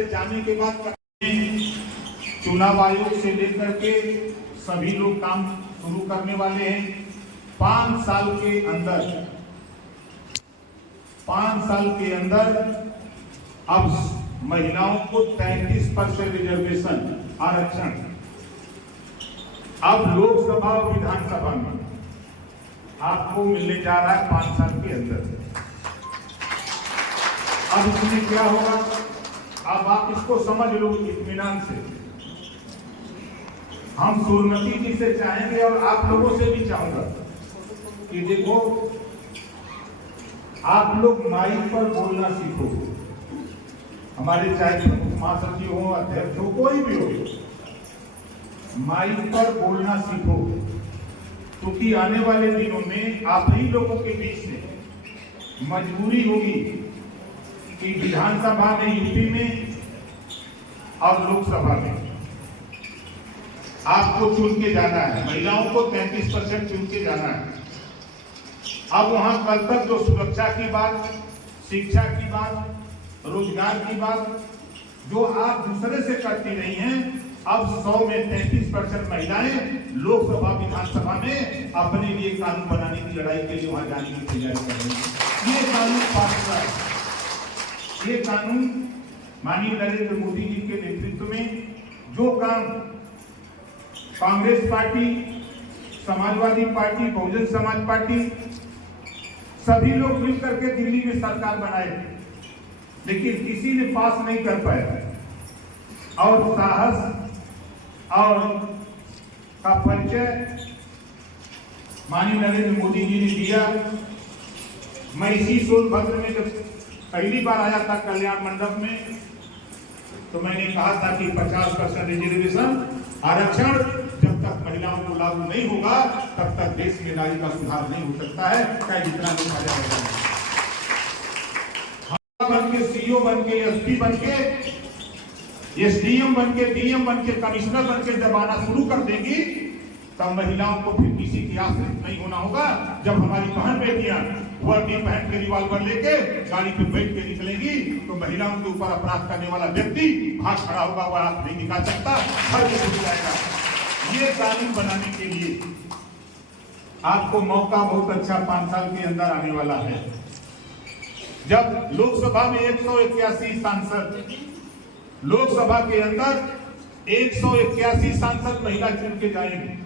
से जाने के बाद चुनाव आयोग से लेकर के सभी लोग काम शुरू करने वाले हैं। 5 साल के अंदर अब महिलाओं को 33% रिजर्वेशन आरक्षण अब लोकसभा और विधानसभा में आपको मिलने जा रहा है 5 साल के अंदर। अब इसमें क्या होगा, अब आप इसको समझ लो इत्मीनान से। हम सूर्यमती जी से चाहेंगे और आप लोगों से भी चाहूंगा कि देखो, आप लोग माइक पर बोलना सीखो। हमारे चाहे महासचिव हो, अध्यक्ष हो, कोई भी हो, माइक पर बोलना सीखो, क्योंकि आने वाले दिनों में आप ही लोगों के बीच में मजबूरी होगी कि विधानसभा में, यूपी में और लोकसभा में आपको चुन के जाना है। महिलाओं को 33% चुन के जाना है। अब वहां कल तक जो सुरक्षा की बात, शिक्षा की बात, रोजगार की बात जो आप दूसरे से करती रही हैं, अब 100 में 33% महिलाएं लोकसभा विधानसभा में अपने लिए कानून बनाने की लड़ाई के लिए वहां जाने की तैयारी कर रही है। ये कानून पास हुआ है। ये कानून माननीय नरेंद्र मोदी जी के नेतृत्व में जो काम Congress party, Samajwadi party, Bahujan Samaj party सभी लोग मिलकर के दिल्ली में सरकार बनाए, लेकिन किसी ने पास नहीं कर पाया। और साहस और का परिचय माननीय नरेंद्र मोदी जी ने दिया। मैं इसी सोनभद्र में जब पहली बार आया था कल्याण मंडप में, तो मैंने कहा था कि 50% रिजर्वेशन आरक्षण जब तक महिलाओं को लागू नहीं होगा तब तक देश में नारी का सुधार नहीं हो सकता है, चाहे जितना लोग बन के, सीईओ बन के, एसपी बन के, एसडीएम बन के, डीएम बन के, कमिश्नर बन के जब आना शुरू कर देंगी तब महिलाओं को फिर किसी की आश्रित नहीं होना होगा। जब हमारी बहन बेटियां वर्दी पहन के रिवॉल्वर लेके गाड़ी पे बैठ के निकलेंगी तो महिलाओं के ऊपर अपराध करने वाला व्यक्ति भाग खड़ा होगा, वह हाथ नहीं निकाल सकता, हर कुछ हो जाएगा। ये कानून बनाने के लिए आपको मौका बहुत अच्छा 5 साल के अंदर आने वाला है। जब लोकसभा में 181 सांसद, लोकसभा के अंदर 181 सांसद महिला चुन के जाएंगे।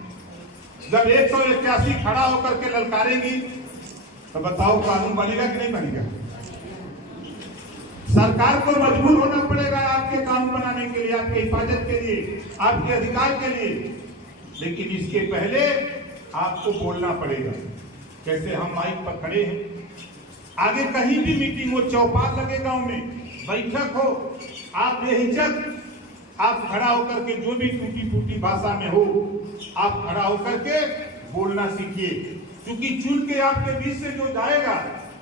जब 181 खड़ा होकर के ललकारेंगी तो बताओ कानून बनेगा कि नहीं बनेगा? सरकार को मजबूर होना पड़ेगा आपके कानून बनाने के लिए, आपके हिफाजत के लिए, आपके अधिकार के लिए। लेकिन इसके पहले आपको बोलना पड़ेगा। जैसे हम माइक पर खड़े हैं, आगे कहीं भी मीटिंग हो, चौपाल लगे गांव में, बैठक हो, आप बेहिचक आप खड़ा होकर के जो भी टूटी फूटी भाषा में हो, आप खड़ा होकर के बोलना सीखिए। क्योंकि चुन के आपके बीच से जो जाएगा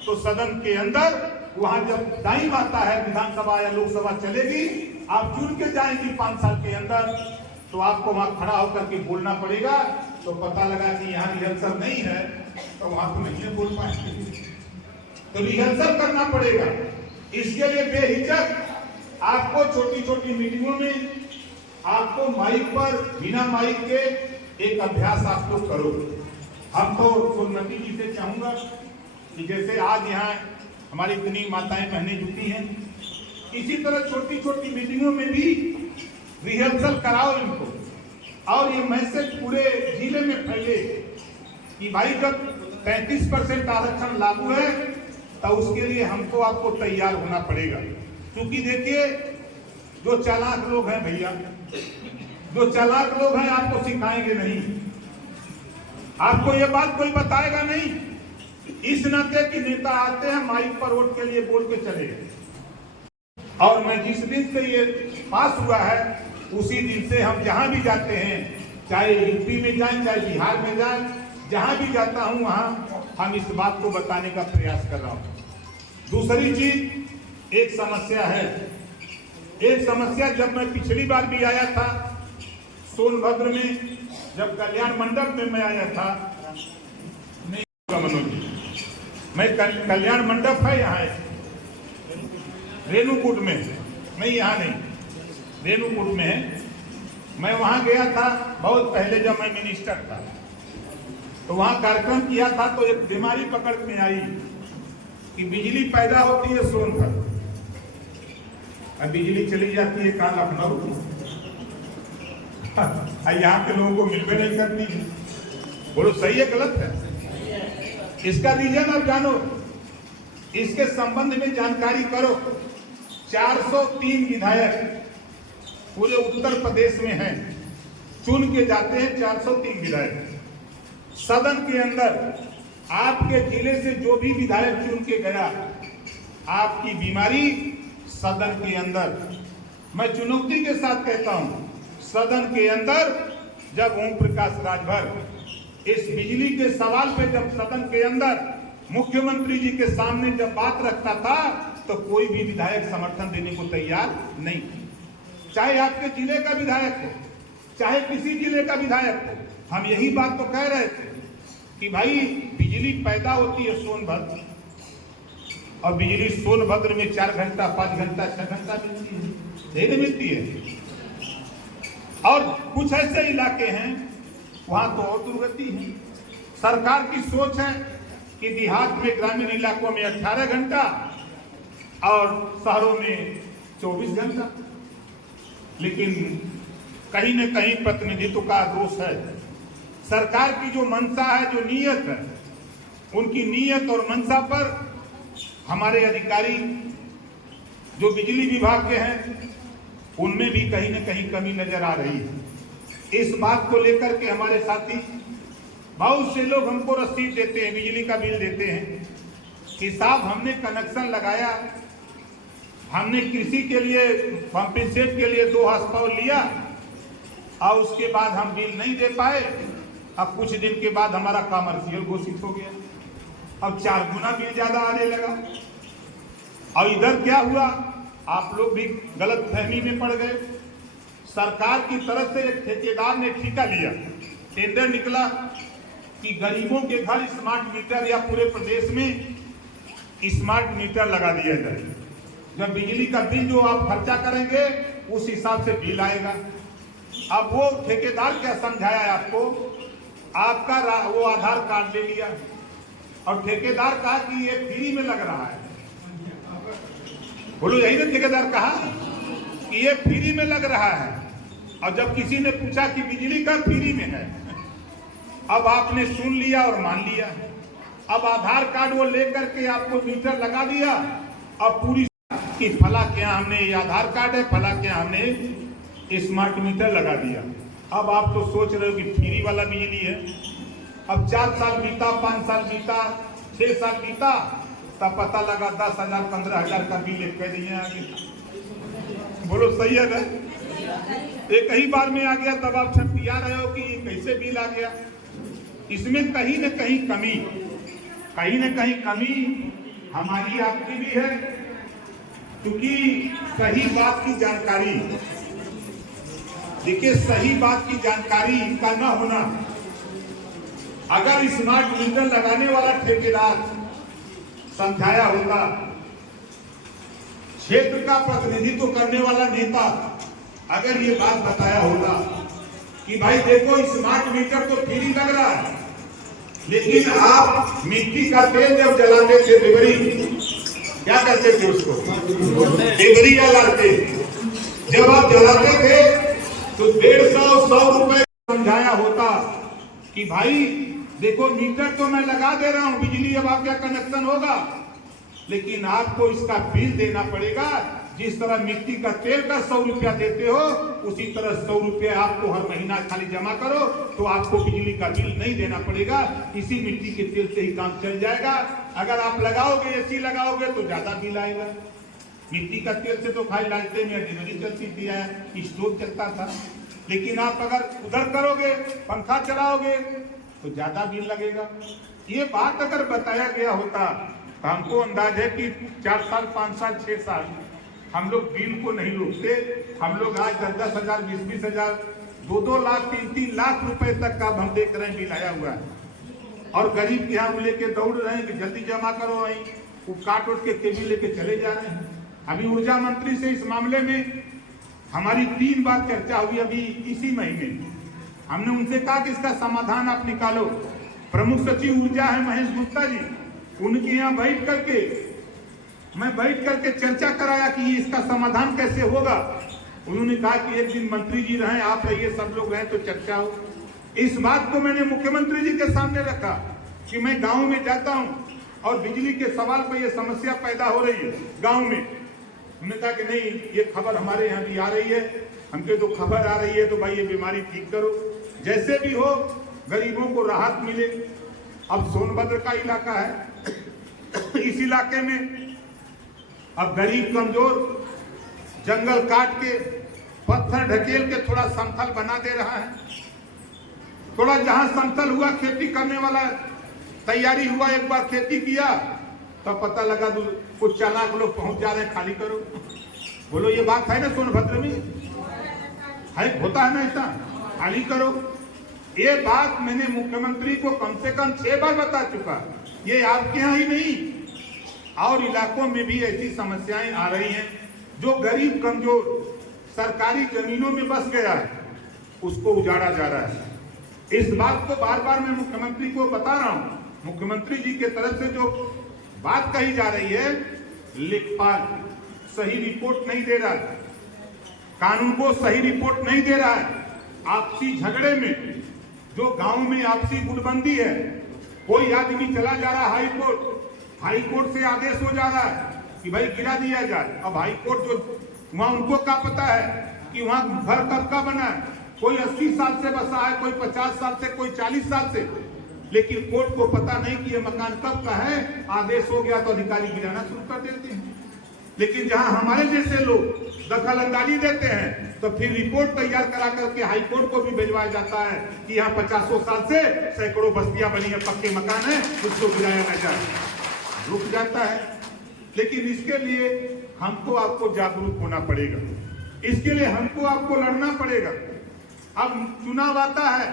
तो सदन के अंदर वहां जब टाइम आता है, विधानसभा या लोकसभा चलेगी, आप चुन के जाएंगी 5 साल के अंदर, तो आपको वहां खड़ा होकर के बोलना पड़ेगा। तो पता लगा कि यहाँ रिहर्सल नहीं है तो वहां तो नहीं बोल पाएंगे, तो रिहर्सल करना पड़ेगा। इसके लिए बेहिचक आपको छोटी छोटी मीटिंगों में आपको माइक पर, बिना माइक के एक अभ्यास आप लोग करो। हम तो सूर्यमती जी से चाहूंगा कि जैसे आज यहाँ हमारी इतनी माताएं बहनें जुटी हैं, इसी तरह छोटी छोटी मीटिंगों में भी रिहर्सल कराओ इनको, और ये मैसेज पूरे जिले में फैले कि भाई जब 33% आरक्षण लागू है तो उसके लिए हमको आपको तैयार होना पड़ेगा। क्योंकि देखिए, जो चालाक लोग हैं भैया, जो चालाक लोग हैं आपको सिखाएंगे नहीं, आपको ये बात कोई बताएगा नहीं। इस नाते कि नेता आते हैं माइक पर वोट के लिए बोल के चले गए, और मैं जिस दिन से ये पास हुआ है उसी दिन से हम जहां भी जाते हैं, चाहे यूपी में जाए, चाहे बिहार में जाए, जहां भी जाता हूं वहां हम इस बात को बताने का प्रयास कर रहा हूं। दूसरी चीज, एक समस्या है, एक समस्या जब मैं पिछली बार भी आया था सोनभद्र में, जब कल्याण मंडप में मैं आया था, नहीं मनोज जी, मैं कल्याण मंडप है यहाँ रेणुकूट में, नहीं, यहाँ नहीं, रेणुकूट में है। मैं वहाँ गया था बहुत पहले जब मैं मिनिस्टर था, तो वहाँ कार्यक्रम किया था तो एक बीमारी पकड़ में आई कि बिजली पैदा होती है सोनभद्र, अब बिजली चली जाती है कहाँ, लखनऊ। यहाँ के लोगों को मिलवे नहीं करती है। बोलो सही है गलत है? इसका रीजन आप जानो, इसके संबंध में जानकारी करो। 403 विधायक पूरे उत्तर प्रदेश में हैं, चुन के जाते हैं 403 विधायक। सदन के अंदर आपके जिले से जो भी विधायक चुन के गया, आपकी बीमारी सदन के अंदर, मैं चुनौती के साथ कहता हूं, सदन के अंदर जब ओम प्रकाश राजभर इस बिजली के सवाल पे जब सदन के अंदर मुख्यमंत्री जी के सामने जब बात रखता था तो कोई भी विधायक समर्थन देने को तैयार नहीं, चाहे आपके जिले का विधायक हो, चाहे किसी जिले का विधायक हो। हम यही बात तो कह रहे थे कि भाई बिजली पैदा होती है सोनभद्र, और बिजली सोनभद्र में 4 घंटा 5 घंटा 6 घंटा मिलती है, नहीं मिलती है। और कुछ ऐसे इलाके हैं वहां तो और दुर्गति है। सरकार की सोच है कि देहात में, ग्रामीण इलाकों में 18 घंटा और शहरों में 24 घंटा, लेकिन कहीं न कहीं प्रतिनिधित्व का दोष है। सरकार की जो मंशा है, जो नीयत है, उनकी नीयत और मंशा पर हमारे अधिकारी जो बिजली विभाग के हैं उनमें भी कहीं न कहीं कमी नजर आ रही है। इस बात को लेकर के हमारे साथी बहुत से लोग हमको रसीद देते हैं, बिजली का बिल देते हैं कि साहब हमने कनेक्शन लगाया, हमने कृषि के लिए पंपिंग सेट के लिए 2 हॉर्स पावर लिया और उसके बाद हम बिल नहीं दे पाए। अब कुछ दिन के बाद हमारा कमर्शियल घोषित हो गया, अब 4 गुना बिल ज्यादा आने लगा। और इधर क्या हुआ, आप लोग भी गलत फहमी में पड़ गए। सरकार की तरफ से एक ठेकेदार ने ठेका लिया, टेंडर निकला कि गरीबों के घर स्मार्ट मीटर या पूरे प्रदेश में स्मार्ट मीटर लगा दिया जाए। जब बिजली का बिल जो आप खर्चा करेंगे उस हिसाब से बिल आएगा। अब वो ठेकेदार क्या समझाया आपको, आपका वो आधार कार्ड ले लिया और ठेकेदार कहा कि ये फ्री में लग रहा है। बोलो यही ना ठेकेदार कहा कि ये फ्री में लग रहा है। और जब किसी ने पूछा कि बिजली का फ्री में है, अब आपने सुन लिया और मान लिया। अब आधार कार्ड वो लेकर के आपको मीटर लगा दिया और पूरी कि फला क्या हमने ये आधार कार्ड है, फला क्या हमने स्मार्ट मीटर लगा दिया। अब आप तो सोच रहे हो कि फ्री वाला बिजली है। अब 4 साल बीता, 5 साल बीता, 6 साल बीता, तब पता लगा 10,000 15,000 का बिल एक दिए आगे। बोलो सही है ना? एक ही बार में आ गया, तब आप छटपिया रहे हो कि ये कैसे बिल आ गया। इसमें कहीं न कहीं कमी हमारी आपकी भी है, क्योंकि सही बात की जानकारी, देखिए सही बात की जानकारी का न होना। अगर स्मार्ट मीटर लगाने वाला ठेकेदार समझाया होगा, क्षेत्र का प्रतिनिधित्व करने वाला नेता अगर ये बात बताया होगा कि भाई देखो स्मार्ट मीटर तो फ्री लग रहा है, लेकिन आप मिट्टी का तेल जब जलाते थे डिबरी, क्या करते थे उसको, डिबरी या लालते, जब आप जलाते थे तो 150-100 रुपए समझाया होता कि भाई देखो मीटर तो मैं लगा दे रहा हूं, बिजली अब आपका कनेक्शन होगा, लेकिन आपको इसका बिल देना पड़ेगा। जिस तरह मिट्टी का तेल का 100 रुपया देते हो, उसी तरह 100 रुपया आपको हर महीना खाली जमा करो तो आपको बिजली का बिल नहीं देना पड़ेगा। इसी मिट्टी के तेल से ही काम चल जाएगा। अगर आप लगाओगे, एसी लगाओगे तो ज्यादा बिल आएगा। मिट्टी का तेल से तो खाली लालते में डिबरी चलती थी, स्टोव चलता था, लेकिन आप अगर उधर करोगे, पंखा चलाओगे तो ज्यादा बिल लगेगा। ये बात अगर बताया गया होता तो हमको अंदाज है कि 4 साल 5 साल 6 साल हम लोग बिल को नहीं रोकते। हम लोग आज 10-10 हजार 20-20 हजार 2-2 लाख 3-3 लाख रुपए तक का हम देख रहे हैं बिल आया हुआ है। और गरीब के यहाँ लेके दौड़ रहे हैं कि जल्दी जमा करो, वहीं वो काट उठ के केबी लेके चले जा रहे हैं। अभी ऊर्जा मंत्री से इस मामले में हमारी 3 बार चर्चा हुई। अभी इसी महीने हमने उनसे कहा कि इसका समाधान आप निकालो। प्रमुख सचिव ऊर्जा है महेश गुप्ता जी, उनके यहाँ बैठ करके चर्चा कराया कि इसका समाधान कैसे होगा। उन्होंने कहा कि एक दिन मंत्री जी रहे, आप रहिए, सब लोग रहे तो चर्चा हो। इस बात को मैंने मुख्यमंत्री जी के सामने रखा कि मैं गांव में जाता हूं और बिजली के सवाल पर यह समस्या पैदा हो रही है गांव में। उन्होंने कहा कि नहीं, ये खबर हमारे यहाँ भी आ रही है, हमके तो खबर आ रही है, तो भाई ये बीमारी ठीक करो, जैसे भी हो गरीबों को राहत मिले। अब सोनभद्र का इलाका है, इस इलाके में अब गरीब कमजोर जंगल काट के पत्थर ढकेल के थोड़ा समतल बना दे रहा है। थोड़ा जहां समतल हुआ खेती करने वाला तैयारी हुआ, एक बार खेती किया तब पता लगा कुछ चालाक लोग पहुंच जा रहे हैं, खाली करो। बोलो ये बात है ना सोनभद्र में है, होता है ना ऐसा, खाली करो। ये बात मैंने मुख्यमंत्री को कम से कम 6 बार बता चुका। ये आपके यहाँ ही नहीं और इलाकों में भी ऐसी समस्याएं आ रही हैं। जो गरीब कमजोर सरकारी जमीनों में बस गया है उसको उजाड़ा जा रहा है। इस बात को बार बार मैं मुख्यमंत्री को बता रहा हूं। मुख्यमंत्री जी के तरफ से जो बात कही जा रही है, लेखपाल सही रिपोर्ट नहीं दे रहा है, कानून को सही रिपोर्ट नहीं दे रहा है। आपसी झगड़े में जो गांव में आपसी गुटबंदी है, कोई आदमी चला जा रहा है हाई कोर्ट से आदेश हो जा रहा है कि भाई गिरा दिया जाए। अब हाई कोर्ट जो वहां उनको क्या पता है कि वहां घर कब का बना है। कोई 80 साल से बसा है, कोई 50 साल से, कोई 40 साल से, लेकिन कोर्ट को पता नहीं कि ये मकान कब का है। आदेश हो गया तो अधिकारी गिराना शुरू कर देते हैं। लेकिन जहां हमारे जैसे लोग दखल अंदाजी देते हैं तो फिर रिपोर्ट तैयार करा करके हाई कोर्ट को भी भिजवाया जाता है कि यहाँ 50 साल से सैकड़ों बस्तियां बनी है, पक्के मकान है, उसको गिराया न जाए। रुक जाता है। लेकिन इसके लिए हमको आपको जागरूक होना पड़ेगा, इसके लिए हमको आपको लड़ना पड़ेगा। अब चुनाव आता है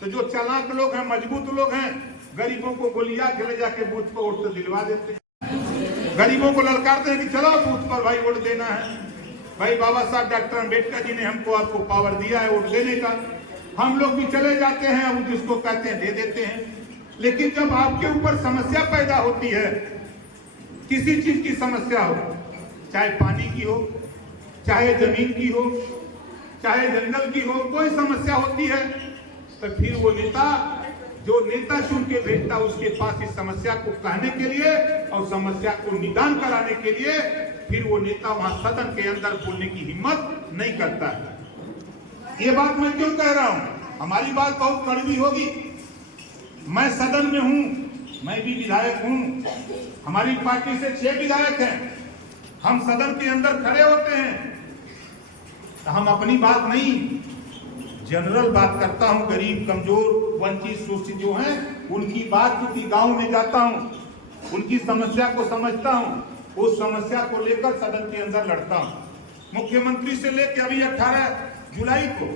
तो जो चालाक लोग हैं, मजबूत लोग हैं, गरीबों को गोलियां खेले जाके बूथ पर वोट तो दिलवा देते हैं। गरीबों को ललकारते हैं कि चलो बूथ पर भाई वोट देना है। भाई बाबा साहब डॉक्टर अम्बेडकर जी ने हमको आपको पावर दिया है वोट देने का, हम लोग भी चले जाते हैं, अब जिसको कहते हैं दे देते हैं। लेकिन जब आपके ऊपर समस्या पैदा होती है, किसी चीज की समस्या हो, चाहे पानी की हो, चाहे जमीन की हो, चाहे जंगल की हो, कोई समस्या होती है तो फिर वो नेता जो नेता चुन के भेजता उसके पास इस समस्या को कहने के लिए और समस्या को निदान कराने के लिए, फिर वो नेता वहां सदन के अंदर बोलने की हिम्मत नहीं करता है। ये बात मैं क्यों कह रहा हूं? हमारी बात बहुत कड़वी होगी। मैं सदन में हूं, मैं भी विधायक हूं, हमारी पार्टी से 6 विधायक हैं। हम सदन के अंदर खड़े होते हैं तो हम अपनी बात नहीं, जनरल बात करता हूं। गरीब कमजोर वंचित शोषित जो हैं उनकी बात, क्योंकि गांव में जाता हूं, उनकी समस्या को समझता हूं, उस समस्या को लेकर सदन के अंदर लड़ता हूं। मुख्यमंत्री से लेकर अभी 18 जुलाई को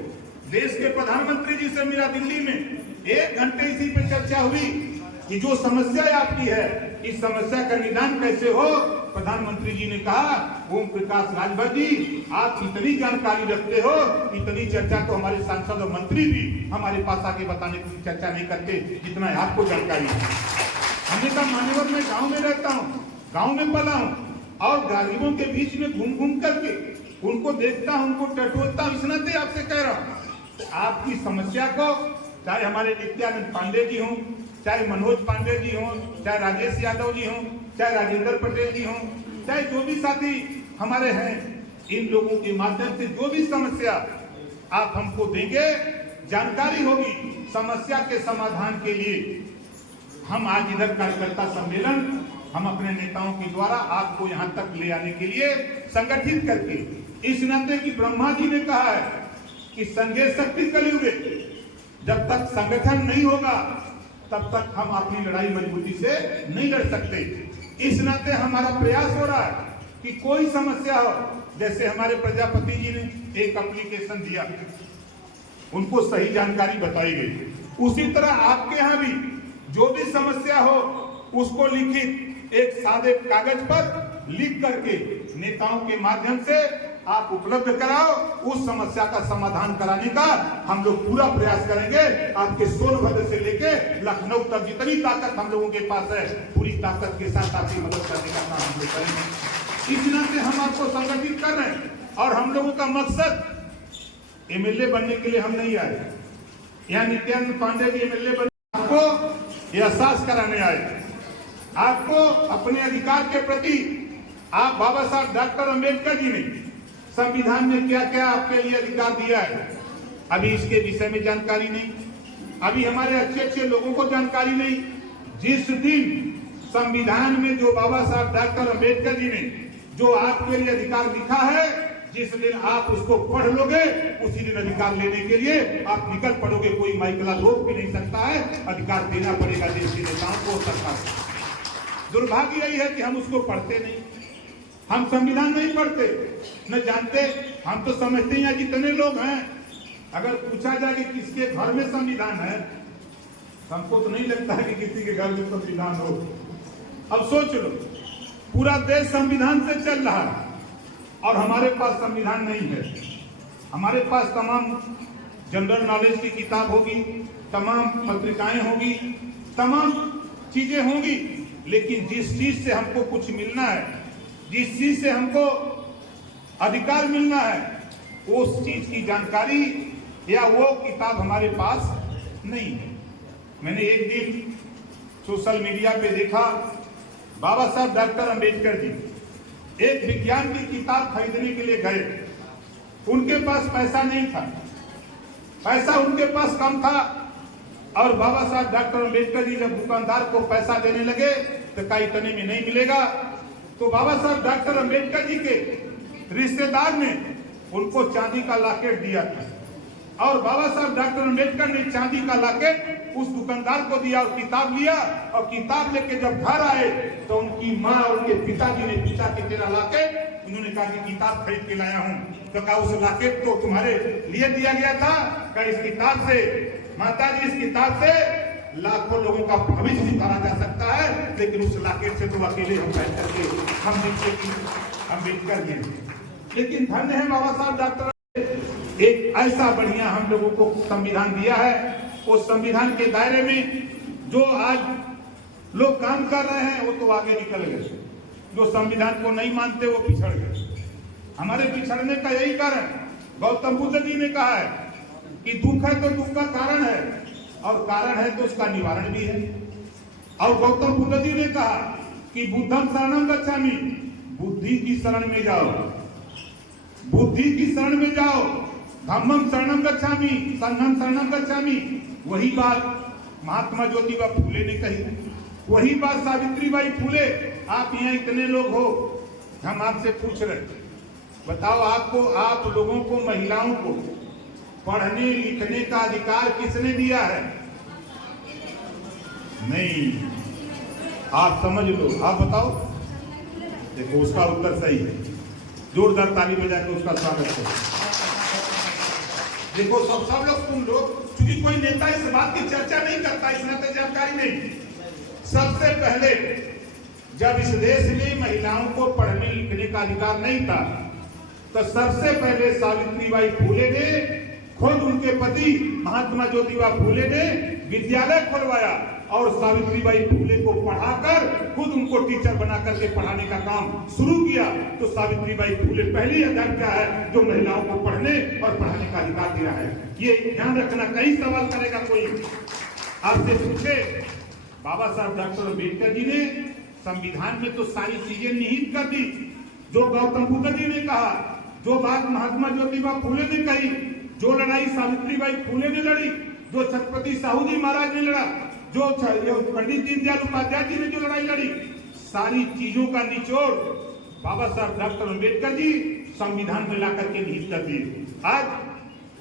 देश के प्रधानमंत्री जी से मेरा दिल्ली में 1 घंटे इसी पे चर्चा हुई कि जो समस्या आपकी है, इस समस्या का निदान कैसे हो। प्रधानमंत्री जी ने कहा, ओम प्रकाश राजभर जी आप इतनी जानकारी रखते हो, इतनी चर्चा तो हमारे सांसद और मंत्री भी हमारे पास आके बताने की चर्चा नहीं करते जितना आपको जानकारी है। हमने कहा मान्यवर मैं गांव में रहता हूँ, गांव में पला हूँ और गरीबों के बीच में घूम घूम करके उनको देखता हूँ, उनको टटोलता हूँ। इस नाते आपसे कह रहा हूँ आपकी समस्या को, चाहे हमारे नित्यानंद पांडे जी हों, चाहे मनोज पांडे जी हों, चाहे राजेश यादव जी हों, चाहे राजेंद्र पटेल जी हों, चाहे जो भी साथी हमारे हैं, इन लोगों के माध्यम से जो भी समस्या आप हमको देंगे, जानकारी होगी समस्या के समाधान के लिए। हम आज इधर कार्यकर्ता सम्मेलन हम अपने नेताओं के द्वारा आपको यहाँ तक ले आने के लिए संगठित करके, इस नाते कि ब्रह्मा जी ने कहा है कि संघे शक्ति कलयुगे, जब तक संगठन नहीं होगा तब तक हम अपनी लड़ाई मजबूती से नहीं लड़ सकते। इस नाते हमारा प्रयास हो रहा है कि कोई समस्या हो, जैसे हमारे प्रजापति जी ने एक एप्लीकेशन दिया, उनको सही जानकारी बताई गई, उसी तरह आपके यहाँ भी जो भी समस्या हो उसको लिखित एक सादे कागज पर लिख करके नेताओं के माध्यम से आप उपलब्ध कराओ। उस समस्या का समाधान कराने का हम लोग पूरा प्रयास करेंगे। आपके सोनभद्र से लेके लखनऊ तक जितनी ताकत हम लोगों के पास है, पूरी ताकत के साथ आपकी मदद करने का काम हम लोग करेंगे। इस नाते हम आपको संगठित कर रहे हैं और हम लोगों का मकसद एमएलए बनने के लिए हम नहीं आए। यहाँ नित्यानंद पांडे जी एमएलए बनने आपको एहसास कराने आए, आपको अपने अधिकार के प्रति। आप बाबा साहब डॉक्टर अंबेडकर जी ने संविधान में क्या क्या आपके लिए अधिकार दिया है, अभी इसके विषय में जानकारी नहीं, अभी हमारे अच्छे अच्छे लोगों को जानकारी नहीं। जिस दिन संविधान में जो बाबा साहब डॉक्टर अंबेडकर जी ने जो आपके लिए अधिकार लिखा है, जिस दिन आप उसको पढ़ लोगे उसी दिन अधिकार लेने के लिए आप निकल पड़ोगे। कोई माइकला रोक भी नहीं सकता है, अधिकार देना पड़ेगा देश के नेताओं को, सरकार को। दुर्भाग्य यही है कि हम उसको पढ़ते नहीं, हम संविधान नहीं पढ़ते, न जानते। हम तो समझते हैं जितने लोग हैं, अगर पूछा जाए कि किसके घर में संविधान है, हमको तो नहीं लगता है कि किसी के घर में संविधान हो। अब सोच लो, पूरा देश संविधान से चल रहा है और हमारे पास संविधान नहीं है। हमारे पास तमाम जनरल नॉलेज की किताब होगी, तमाम पत्रिकाएं होगी, तमाम चीजें होंगी, लेकिन जिस चीज से हमको कुछ मिलना है, जिस चीज से हमको अधिकार मिलना है, उस चीज की जानकारी या वो किताब हमारे पास नहीं है। मैंने एक दिन सोशल मीडिया पे देखा, बाबा साहब डॉक्टर अंबेडकर जी एक विज्ञान की किताब खरीदने के लिए गए। उनके पास पैसा नहीं था, पैसा उनके पास कम था, और बाबा साहब डॉक्टर अंबेडकर जी जब दुकानदार को पैसा देने लगे तो कहा इतने में नहीं मिलेगा। तो बाबा साहब डॉक्टर अंबेडकर जी के रिश्तेदार ने उनको चांदी का लॉकेट दिया था, और बाबा साहब डॉक्टर अंबेडकर ने चांदी का लॉकेट उस दुकानदार को दिया और किताब लिया। और किताब लेके जब घर आए तो उनकी माँ और उनके पिताजी ने पूछा कि तेरा लॉकेट? उन्होंने कहा कि किताब खरीद के लाया हूँ। तो कहा उस लॉकेट तो तुम्हारे लिए दिया गया था? कहा इस किताब से माता जी, इस किताब से लाखों लोगों का भविष्य निकाला जा सकता है, लेकिन उस लॉकेट से तो अकेले हम बैठ करके हम अम्बेडकर जी। लेकिन धन्य है बाबा साहब डॉक्टर, एक ऐसा बढ़िया हम लोगों को संविधान दिया है। उस संविधान के दायरे में जो आज लोग काम कर रहे हैं वो तो आगे निकल गए, जो संविधान को नहीं मानते वो पिछड़ गए। हमारे पिछड़ने का यही कारण, गौतम बुद्ध जी ने कहा है कि दुख है तो दुख का कारण है, और कारण है तो उसका निवारण भी है। और गौतम बुद्ध जी ने कहा कि बुद्धम शरणम गच्छामि, बुद्धि की शरण में जाओ, बुद्धि की शरण में जाओ। धम्मम शरणम गच्छामि, संघम शरणम गच्छामि। वही बात महात्मा ज्योतिबा फूले ने कही, वही बात सावित्रीबाई फूले। आप यहाँ इतने लोग हो, हम आपसे पूछ रहे, बताओ आपको, आप लोगों को, महिलाओं को पढ़ने लिखने का अधिकार किसने दिया है? नहीं, आप समझ लो, आप बताओ। देखो उसका उत्तर सही है, जोरदार ताली बजा के उसका स्वागत करो। देखो सब लोग सुन लो, क्योंकि कोई नेता इस बात की चर्चा नहीं करता, इस नाते जानकारी नहीं। सबसे पहले जब इस देश में महिलाओं को पढ़ने लिखने का अधिकार नहीं था, तो सबसे पहले सावित्रीबाई फूले ने, खुद उनके पति महात्मा ज्योतिबा फूले ने विद्यालय खुलवाया, और सावित्रीबाई फूले को पढ़ाकर खुद उनको टीचर बना करके पढ़ाने का काम शुरू किया। तो सावित्रीबाई फूले पहली अध्यापिका है जो महिलाओं को पढ़ने और पढ़ाने का अधिकार दिया है। ये ध्यान रखना, कई सवाल करेगा कोई, आपसे पूछे। बाबा साहब डॉक्टर अंबेडकर जी ने संविधान में तो सारी चीजें निहित कर दी, जो गौतम बुद्ध जी ने कहा, जो बात महात्मा ज्योतिबा फूले ने कही, जो लड़ाई सावित्रीबाई फूले ने लड़ी, जो छत्रपति साहू जी महाराज ने लड़ा, जो पंडित दीनदयाल उपाध्याय जी ने जो लड़ाई लड़ी, सारी चीजों का निचोड़ बाबा साहब डॉक्टर अंबेडकर जी संविधान में लाकर के निहित कर दिए। आज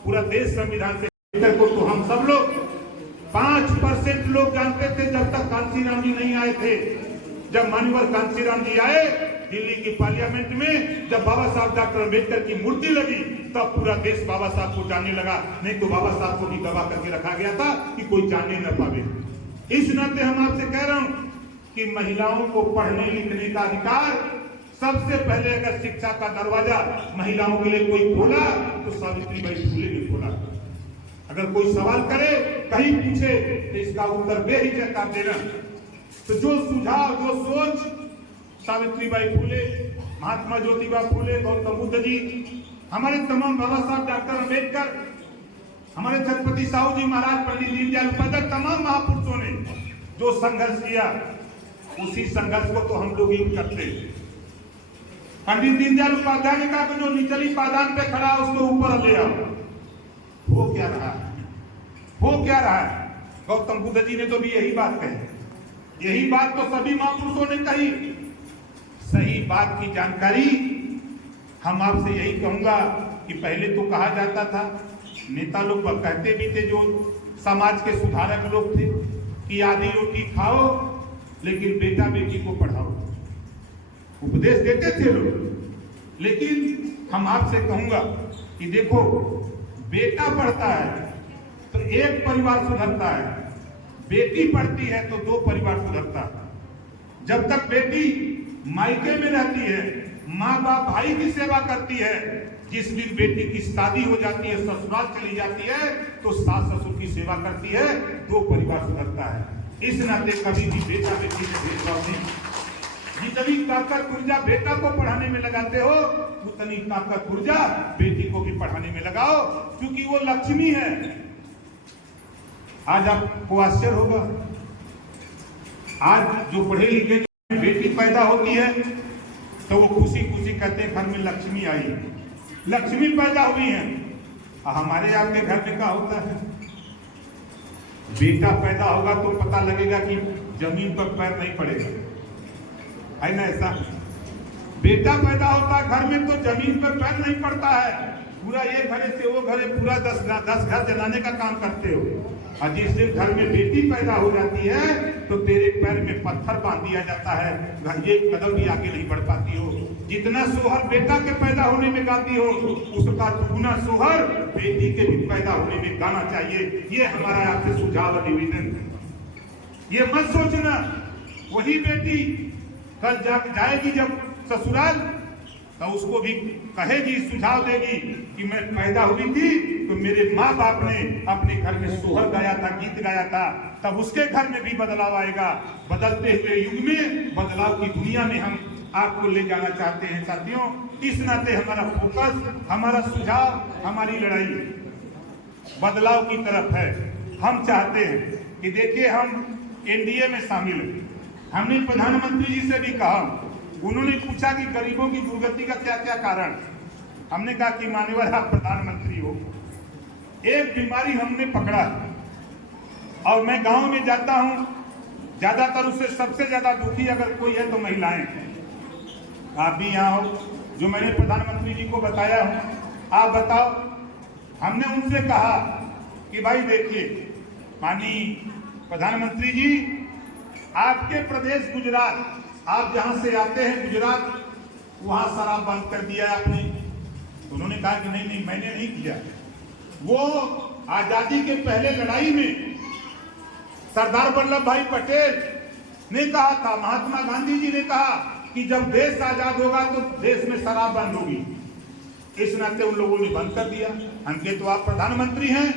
पूरा देश संविधान से को तो हम सब लोग 5% लोग जानते थे जब तक कांशीराम जी नहीं आए थे। जब मानवर कांशीराम जी आए दिल्ली की पार्लियामेंट में, जब बाबा साहब डॉक्टर अंबेडकर की मूर्ति लगी, तब पूरा देश बाबा साहब को जानने लगा। नहीं तो बाबा साहब को भी दबा करके रखा गया था कि कोई जानने न पावे। इस नाते हम आपसे कह रहा हूं कि महिलाओं को पढ़ने लिखने का अधिकार, सबसे पहले अगर शिक्षा का दरवाजा महिलाओं के लिए कोई खोला तो सावित्रीबाई फुले ने खोला। अगर कोई सवाल करे, कहीं पूछे, तो इसका उत्तर बेहिचक आप देना। तो जो सुझाव, जो सोच सावित्रीबाई फुले, महात्मा ज्योतिबा फुले, गौतम बुद्ध जी, हमारे तमाम बाबा साहब डॉक्टर अम्बेडकर, हमारे छत्रपति साहू जी महाराज, पंडित दीनदयाल उपाध्याय, तमाम महापुरुषों ने जो संघर्ष किया, उसी संघर्ष को तो हम लोग ही करते। पंडित दीनदयाल उपाध्याय ने कहा कि जो निचली पायदान पे खड़ा उसको ऊपर ले आओ। हो क्या रहा है? हो क्या रहा है? गौतम बुद्ध जी ने तो भी यही बात कही, यही बात तो सभी महापुरुषों ने कही। सही बात की जानकारी हम आपसे यही कहूंगा कि पहले तो कहा जाता था, नेता लोग कहते भी थे, जो समाज के सुधारक लोग थे, कि आधी रोटी खाओ लेकिन बेटा बेटी को पढ़ाओ। उपदेश देते थे लोग। लेकिन हम आपसे कहूंगा कि देखो, बेटा पढ़ता है तो एक परिवार सुधरता है, बेटी पढ़ती है तो दो परिवार सुधरता है। जब तक बेटी मायके में रहती है, माँ बाप भाई की सेवा करती है, जिस दिन बेटी की शादी हो जाती है, ससुराल चली जाती है, तो सास ससुर की सेवा करती है, दो परिवार सुधरता है। इस नाते कभी भी बेटा बेटी से भेदभाव नहीं। जितनी ताकत ऊर्जा बेटा को पढ़ाने में लगाते हो, उतनी ताकत ऊर्जा बेटी को भी पढ़ाने में लगाओ, क्योंकि वो लक्ष्मी है। आज आपको आश्चर्य होगा, आज जो पढ़े लिखे बेटी पैदा होती है तो वो खुशी खुशी कहते हैं घर में लक्ष्मी आई, लक्ष्मी पैदा हुई है। हमारे आपके घर में क्या होता है? बेटा पैदा होगा तो पता लगेगा कि जमीन पर पैर नहीं पड़ेगा, है ना? ऐसा बेटा पैदा होता है घर में तो जमीन पर पैर नहीं पड़ता है, पूरा एक घरे से वो घरे पूरा 10 घर जलाने का काम करते हो। और जिस दिन घर में बेटी पैदा हो जाती है तो तेरे पैर में पत्थर बांध दिया जाता है, एक कदम भी आगे नहीं बढ़ पाती हो। जितना सोहर बेटा के पैदा होने में गाती हो, उसका दुगुना सोहर बेटी के भी पैदा होने में गाना चाहिए। ये हमारा आपसे सुझाव और निवेदन है। ये मत सोचना वही बेटी कल जाएगी जब ससुराल तो उसको भी कहेगी, सुझाव देगी कि मैं पैदा हुई थी तो मेरे माँ बाप ने अपने घर में सोहर गाया था, गीत गाया था, तब उसके घर में भी बदलाव आएगा। बदलते हुए युग में, बदलाव की दुनिया में हम आपको ले जाना चाहते हैं साथियों। इस नाते हमारा फोकस, हमारा सुझाव, हमारी लड़ाई बदलाव की तरफ है। हम चाहते हैं कि देखिए, हम एनडीए में शामिल हैं। हमने प्रधानमंत्री जी से भी कहा, उन्होंने पूछा कि गरीबों की दुर्गति का क्या क्या कारण। हमने कहा कि मान्यवर आप प्रधानमंत्री हो, एक बीमारी हमने पकड़ा और मैं गांव में जाता हूं, ज्यादातर उससे सबसे ज्यादा दुखी अगर कोई है तो महिलाएं। आप भी यहाँ हो, जो मैंने प्रधानमंत्री जी को बताया हूं, आप बताओ। हमने उनसे कहा कि भाई देखिए माननीय प्रधानमंत्री जी, आपके प्रदेश गुजरात, आप जहां से आते हैं गुजरात, वहां शराब बंद कर दिया आपने। उन्होंने कहा कि नहीं नहीं, मैंने नहीं किया। वो आजादी के पहले लड़ाई में सरदार वल्लभ भाई पटेल ने कहा था, महात्मा गांधी जी ने कहा कि जब देश आजाद होगा तो देश में शराब बंद होगी। इस नाते उन लोगों ने बंद कर दिया। हमके तो आप प्रधानमंत्री हैं,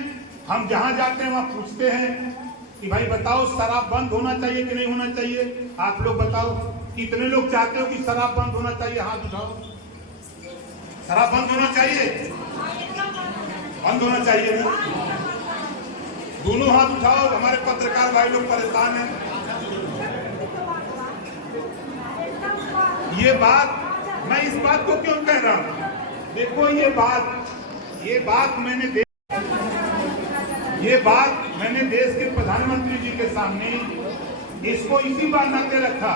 हम जहां जाते हैं वहां पूछते हैं कि भाई बताओ शराब बंद होना चाहिए कि नहीं होना चाहिए? आप लोग बताओ, कितने लोग चाहते हो कि शराब बंद होना चाहिए? हाथ उठाओ। शराब बंद होना चाहिए? बंद होना चाहिए ना? दोनों हाथ उठाओ। हमारे पत्रकार भाई लोग परेशान हैं। ये बात, मैं इस बात को क्यों कह रहा हूं? देखो, ये बात मैंने देश के प्रधानमंत्री जी के सामने इसको इसी बार नाते रखा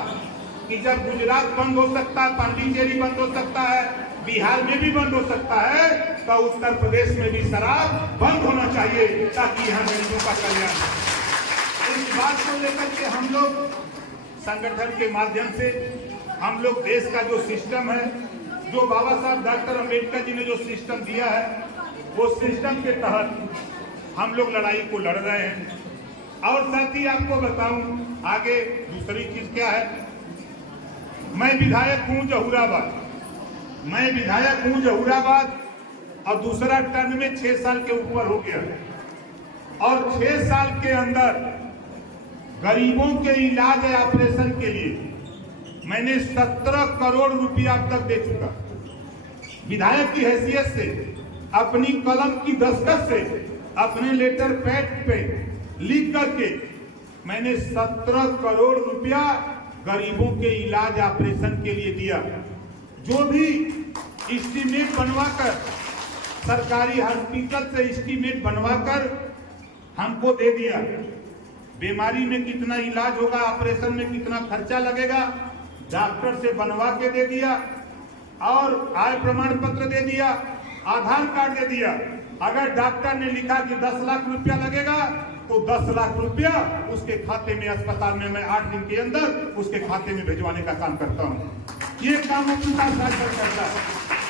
कि जब गुजरात बंद हो सकता है, पांडिचेरी बंद हो सकता है, बिहार में भी बंद हो सकता है, तो उत्तर प्रदेश में भी शराब बंद होना चाहिए, ताकि यहाँ गरीबों का कल्याण हो। इस बात को लेकर के हम लोग संगठन के माध्यम से, हम लोग देश का जो सिस्टम है, जो बाबा साहब डॉक्टर अम्बेडकर जी ने जो सिस्टम दिया है, वो सिस्टम के तहत हम लोग लड़ाई को लड़ रहे हैं। और साथ ही आपको बताऊं आगे दूसरी चीज क्या है, मैं विधायक हूं जहूराबाद, और दूसरा टर्म में 6 साल के ऊपर हो गया, और 6 साल के अंदर गरीबों के इलाज या ऑपरेशन के लिए मैंने 17 करोड़ रुपया अब तक दे चुका। विधायक की हैसियत से, अपनी कलम की दस्तखत से, अपने लेटर पैड पे लिख करके मैंने 17 करोड़ रुपया गरीबों के इलाज ऑपरेशन के लिए दिया। जो भी एस्टीमेट बनवाकर, सरकारी हॉस्पिटल से एस्टीमेट बनवाकर हमको दे दिया, बीमारी में कितना इलाज होगा, ऑपरेशन में कितना खर्चा लगेगा, डॉक्टर से बनवा के दे दिया, और आय प्रमाण पत्र दे दिया, आधार कार्ड दे दिया। अगर डॉक्टर ने लिखा कि 10 लाख रुपया लगेगा तो 10 लाख रुपया उसके खाते में, अस्पताल में मैं 8 दिन के अंदर उसके खाते में भिजवाने का काम करता हूँ। ये काम करता है।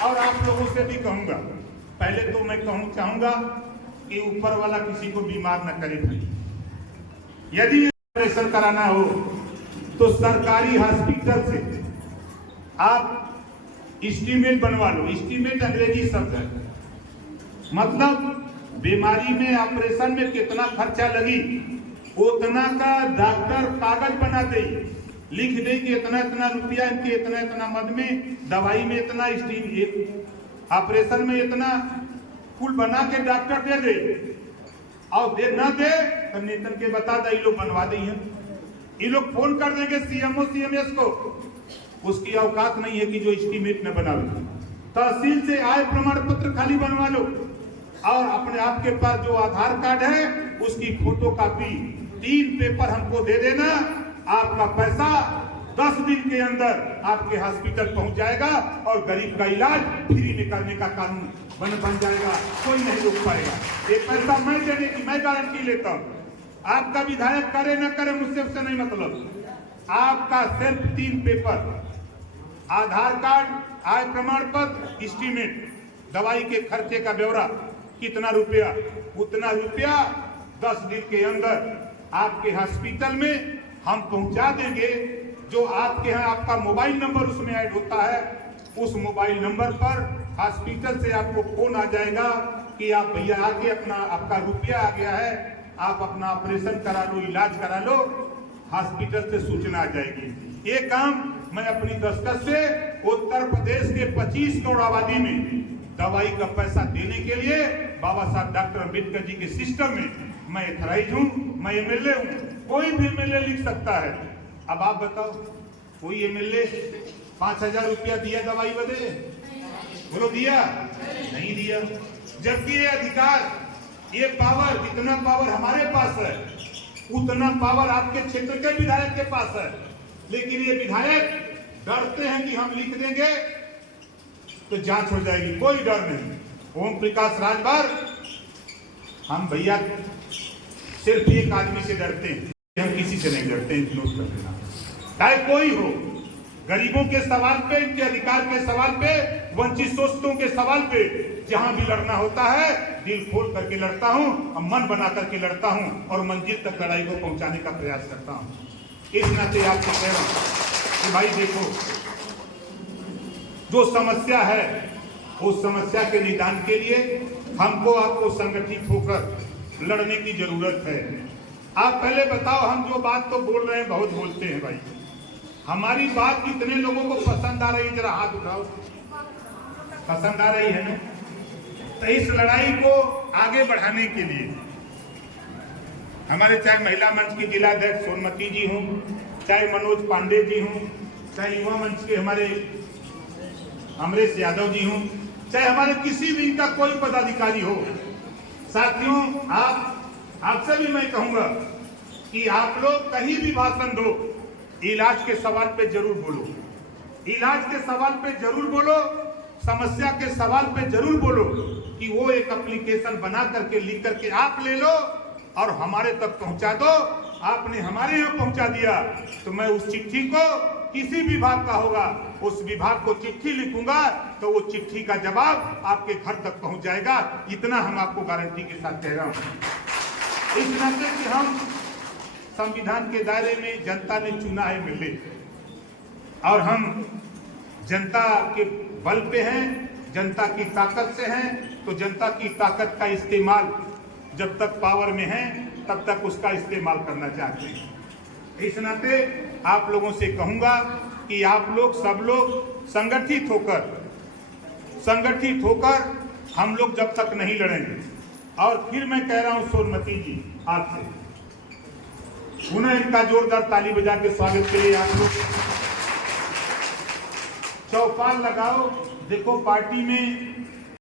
और आप लोगों से भी कहूंगा, पहले तो मैं चाहूंगा कि ऊपर वाला किसी को बीमार न करे भाई। यदि ऑपरेशन कराना हो तो सरकारी हॉस्पिटल से आप एस्टीमेट बनवा लो। एस्टीमेट अंग्रेजी शब्द है, मतलब बीमारी में, ऑपरेशन में कितना खर्चा लगी उतना का डॉक्टर कागज बना दे, लिख दे कि इतना इतना रुपया, इनके इतना इतना मद में, दवाई में इतना, ऑपरेशन में इतना, कुल बना के डॉक्टर दे दे। और दे ना दे तो नेतन के बता दे, ये लोग बनवा दे, ये लोग फोन कर देंगे सीएमओ सीएमएस को, उसकी औकात नहीं है कि जो एस्टीमेट न बनावे। तहसील से आय प्रमाण पत्र खाली बनवा लो, और अपने आपके पास जो आधार कार्ड है उसकी फोटो कॉपी 3 पेपर हमको दे देना। आपका पैसा 10 दिन के अंदर आपके हॉस्पिटल पहुंच जाएगा, और गरीब का इलाज फ्री में करने का कानून बन जाएगा, कोई नहीं रोक पाएगा। ये पैसा मैं देने की मैं गारंटी लेता हूँ। आपका विधायक करे न करे मुझसे उससे नहीं मतलब, आपका सिर्फ 3 पेपर, आधार कार्ड, आय प्रमाण पत्र, एस्टीमेट, दवाई के खर्चे का ब्यौरा, कितना रुपया, उतना रुपया 10 दिन के अंदर आपके हॉस्पिटल में हम पहुंचा देंगे। जो आपके यहाँ आपका मोबाइल नंबर उसमें ऐड होता है, उस मोबाइल नंबर पर हॉस्पिटल से आपको फोन आ जाएगा कि आप भैया आके अपना, आपका रुपया आ गया है, आप अपना ऑपरेशन करा लो, इलाज करा लो, हॉस्पिटल से सूचना आ जाएगी। ये काम मैं अपनी दस्तखत से उत्तर प्रदेश के 25 करोड़ आबादी में दवाई का पैसा देने के लिए बाबा साहब डॉक्टर अम्बेडकर जी के सिस्टम में मैं एथराइज हूँ, मैं एमएलए हूँ। कोई भी एमएलए लिख सकता है। अब आप बताओ, कोई एमएलए 5000 रुपया दिया दवाई बदे? बोलो दिया? नहीं दिया। जबकि ये अधिकार, ये पावर, जितना पावर हमारे पास है उतना पावर आपके क्षेत्र के विधायक के पास है। लेकिन ये विधायक डरते हैं कि हम लिख देंगे तो जांच हो जाएगी, कोई डर नहीं। ओम प्रकाश राजभर, हम भैया सिर्फ एक आदमी से डरते हैं, हम किसी से नहीं डरते हैं। नोट कर लेना, चाहे कोई हो, गरीबों के सवाल पे, इनके अधिकार के सवाल पे, वंचित शोषितों के सवाल पे जहां भी लड़ना होता है दिल खोल करके लड़ता हूं, और मन बना करके लड़ता हूं, और मंजिल तक लड़ाई को पहुंचाने का प्रयास करता हूं। इस नाते आपको कह रहा हूं कि भाई देखो, जो समस्या है उस समस्या के निदान के लिए हमको, आपको संगठित होकर लड़ने की जरूरत है। आप पहले बताओ, हम जो बात तो बोल रहे हैं, बहुत बोलते हैं भाई, हमारी बात कितने लोगों को पसंद आ रही है? जरा हाथ उठाओ। पसंद आ रही है ना? तो इस लड़ाई को आगे बढ़ाने के लिए हमारे, चाहे महिला मंच की जिला अध्यक्ष सोनमती जी हों, चाहे मनोज पांडे जी हों, चाहे युवा मंच के हमारे अमरेश यादव जी हों, चाहे हमारे किसी भी इनका कोई पदाधिकारी हो, साथियों, आपसे भी मैं कहूंगा कि आप लोग कहीं भी भाषण दो, इलाज के सवाल पे जरूर बोलो, इलाज के सवाल पे जरूर बोलो, समस्या के सवाल पे जरूर बोलो, कि वो एक एप्लीकेशन बना करके लिख करके आप ले लो और हमारे तक पहुंचा दो। आपने हमारे यहाँ पहुंचा दिया तो मैं उस चिट्ठी को, किसी विभाग का होगा, उस विभाग को चिट्ठी लिखूंगा तो वो चिट्ठी का जवाब आपके घर तक पहुंच जाएगा। इतना हम आपको गारंटी के साथ कह रहा हूं। इस नाते कि हम संविधान के दायरे में जनता ने चुना है मिले, और हम जनता के बल पे हैं, जनता की ताकत से हैं। तो जनता की ताकत का इस्तेमाल जब तक पावर में है तब तक उसका इस्तेमाल करना चाहते हैं। इस नाते आप लोगों से कहूंगा कि आप लोग सब लोग संगठित होकर हम लोग जब तक नहीं लड़ेंगे। और फिर मैं कह रहा हूं सोनमती जी, आपसे पुनः इनका जोरदार ताली बजा के स्वागत के लिए आप लोग चौपाल लगाओ। देखो पार्टी में